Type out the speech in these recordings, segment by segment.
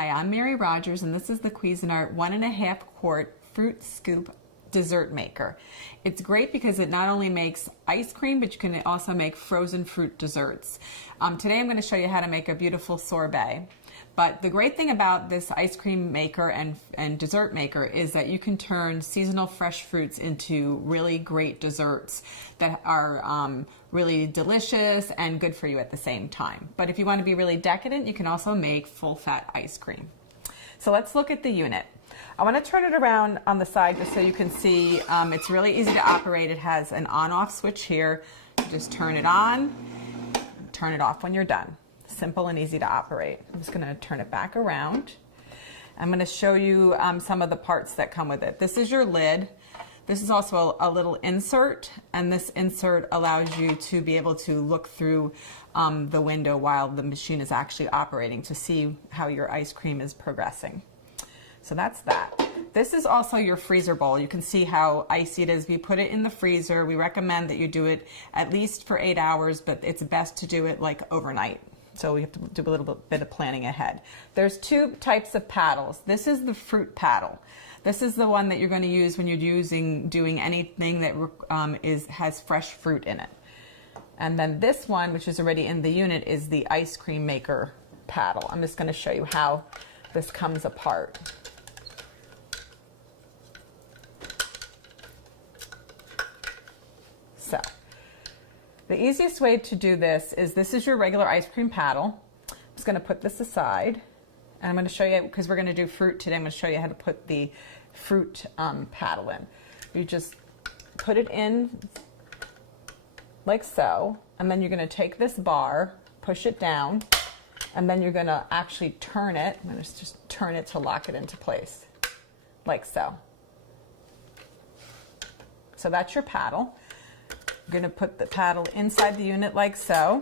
Hi, I'm Mary Rogers, and this is the Cuisinart 1.5 quart fruit scoop dessert maker. It's great because it not only makes ice cream, but you can also make frozen fruit desserts. Today I'm going to show you how to make a beautiful sorbet. But the great thing about this ice cream maker and dessert maker is that you can turn seasonal fresh fruits into really great desserts that are really delicious and good for you at the same time. But if you want to be really decadent, you can also make full-fat ice cream. So let's look at the unit. I want to turn it around on the side just so you can see it's really easy to operate. It has an on-off switch here. You just turn it on, turn it off when you're done. Simple and easy to operate. I'm just going to turn it back around. I'm going to show you some of the parts that come with it. This is your lid. This is also a little insert, and this insert allows you to be able to look through the window while the machine is actually operating to see how your ice cream is progressing. So that's that. This is also your freezer bowl. You can see how icy it is. We put it in the freezer. We recommend that you do it at least for 8 hours, but it's best to do it like overnight. So we have to do a little bit of planning ahead. There's two types of paddles. This is the fruit paddle. This is the one that you're going to use when you're doing anything that has fresh fruit in it. And then this one, which is already in the unit, is the ice cream maker paddle. I'm just going to show you how this comes apart. So the easiest way to do this is your regular ice cream paddle. I'm just going to put this aside, and I'm going to show you, because we're going to do fruit today, I'm going to show you how to put the fruit paddle in. You just put it in like so, and then you're going to take this bar, push it down, and then you're going to actually turn it. I'm going to just turn it to lock it into place, like so. So that's your paddle. You're going to put the paddle inside the unit like so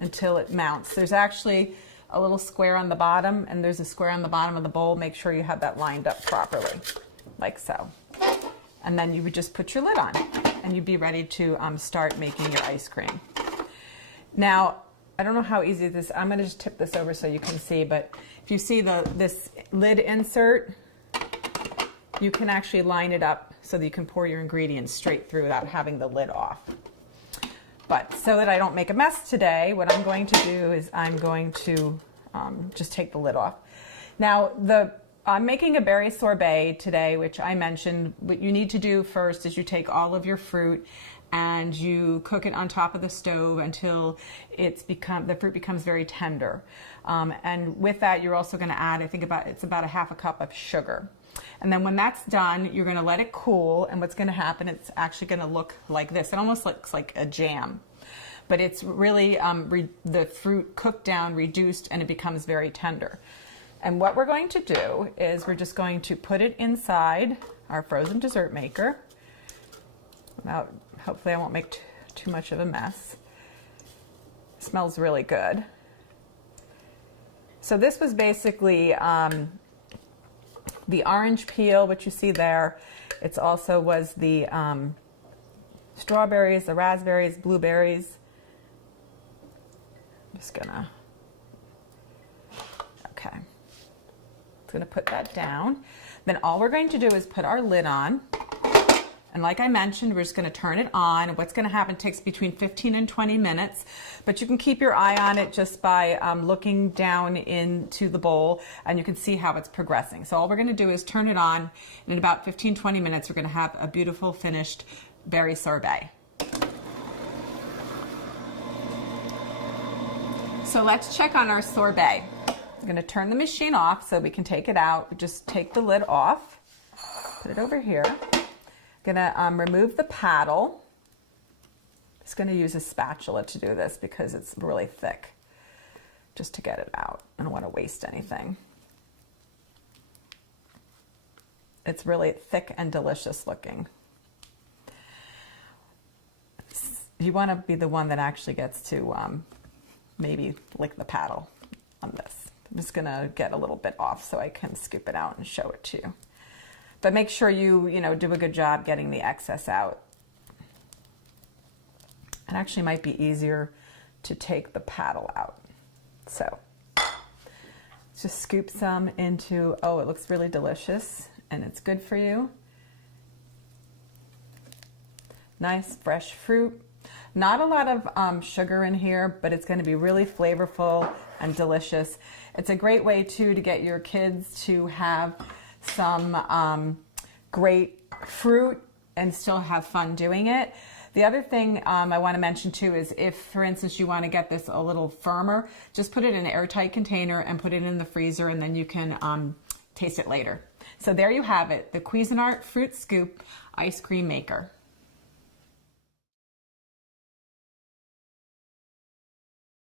until it mounts. There's actually a little square on the bottom, and there's a square on the bottom of the bowl. Make sure you have that lined up properly, like so. And then you would just put your lid on, and you'd be ready to start making your ice cream. Now, I don't know how easy this is. I'm going to just tip this over so you can see, but if you see this lid insert, you can actually line it up so that you can pour your ingredients straight through without having the lid off. But so that I don't make a mess today, what I'm going to do is I'm going to just take the lid off. Now, I'm making a berry sorbet today, which I mentioned. What you need to do first is you take all of your fruit and you cook it on top of the stove until the fruit becomes very tender. And with that, you're also going to add, I think it's about a half a cup of sugar. And then when that's done, you're going to let it cool, and what's going to happen, it's actually going to look like this. It almost looks like a jam, but it's really the fruit cooked down, reduced, and it becomes very tender. And what we're going to do is we're just going to put it inside our frozen dessert maker. Hopefully I won't make too much of a mess. It smells really good. So this was basically the orange peel, which you see there. It also was the strawberries, the raspberries, blueberries. I'm just gonna, okay. Just gonna put that down. Then all we're going to do is put our lid on. And like I mentioned, we're just going to turn it on. What's going to happen, it takes between 15 and 20 minutes, but you can keep your eye on it just by looking down into the bowl, and you can see how it's progressing. So all we're going to do is turn it on, and in about 15-20 minutes, we're going to have a beautiful finished berry sorbet. So let's check on our sorbet. I'm going to turn the machine off so we can take it out. Just take the lid off, put it over here. Gonna remove the paddle. Just gonna use a spatula to do this because it's really thick, just to get it out. I don't want to waste anything. It's really thick and delicious looking. You want to be the one that actually gets to maybe lick the paddle on this. I'm just gonna get a little bit off so I can scoop it out and show it to you. But make sure you do a good job getting the excess out. It actually might be easier to take the paddle out. So Just scoop some into, oh, it looks really delicious and it's good for you. Nice fresh fruit. Not a lot of sugar in here, but it's going to be really flavorful and delicious. It's a great way too to get your kids to have some great fruit and still have fun doing it. The other thing I want to mention too is if, for instance, you want to get this a little firmer, just put it in an airtight container and put it in the freezer, and then you can taste it later. So there you have it, the Cuisinart Fruit Scoop Ice Cream Maker.